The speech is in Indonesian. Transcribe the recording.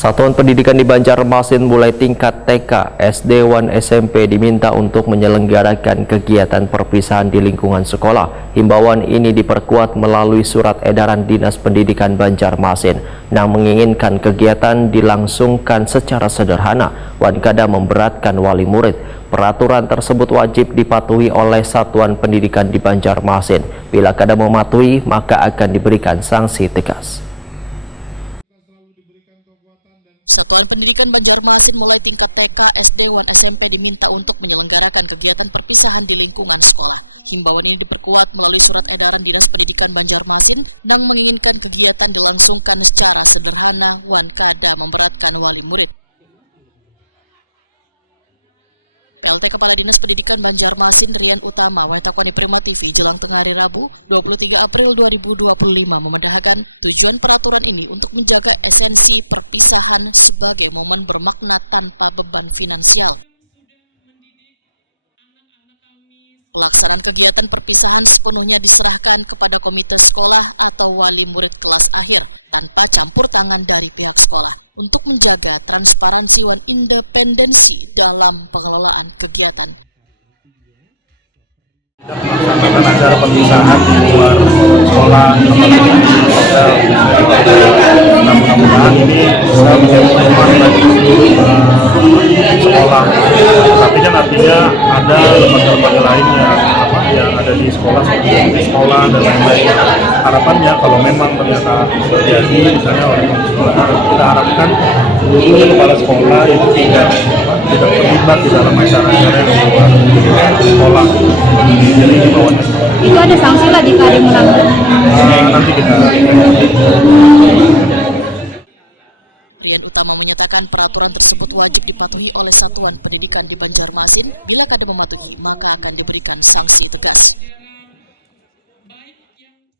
Satuan pendidikan di Banjarmasin mulai tingkat TK, SD, 1 SMP diminta untuk menyelenggarakan kegiatan perpisahan di lingkungan sekolah. Himbauan ini diperkuat melalui surat edaran Dinas Pendidikan Banjarmasin yang menginginkan kegiatan dilangsungkan secara sederhana, wankada memberatkan wali murid. Peraturan tersebut wajib dipatuhi oleh Satuan Pendidikan di Banjarmasin. Bila kada mematuhi, maka akan diberikan sanksi tegas. Satuan Pendidikan Banjarmasin mulai tingkat TK, SD, 1 SMP diminta untuk menyelenggarakan kegiatan perpisahan di lingkungan sekolah. Himbauan ini diperkuat melalui surat edaran Dinas Pendidikan Banjarmasin yang menginginkan kegiatan dilangsungkan secara sederhana, wankada memberatkan wali murid. PLT Kepala Dinas Pendidikan Banjarmasin Rian Utama, Waitakoni Prima TV, Jelang Tengah Hari Rabu, 23 April 2025 memendahkan tujuan peraturan ini untuk menjaga esensi perpisahan sebagai momen bermakna tanpa beban finansial. Pelaksanaan kegiatan perpisahan sepenuhnya diserahkan kepada komite sekolah atau wali murid kelas akhir tanpa campur tangan dari pihak sekolah untuk menjaga transparansi dan independensi dalam pengelolaan kegiatan. Kita melaksanakan acara perpisahan di luar sekolah, apalagi di hotel, di hotel. Nah, mudah-mudahan ini bisa menjadi perubahan bagi seluruh sekolah. Tapi kan artinya ada lembaga-lembaga lain yang ada di sekolah seperti di sekolah dan lain-lain. Harapannya kalau memang ternyata terjadi misalnya oleh sekolah, kita harapkan seluruh kepala sekolah itu tidak terlibat di dalam acara-acara yang di luar sekolah. Jadi himbauannya itu ada sanksi lah jika ada yang melanggar. Nanti kita Rian Utama menyatakan peraturan tersebut wajib dipatuhi oleh Satuan Pendidikan di Banjarmasin. Bila kada mematuhi, maka akan diberikan sanksi tegas.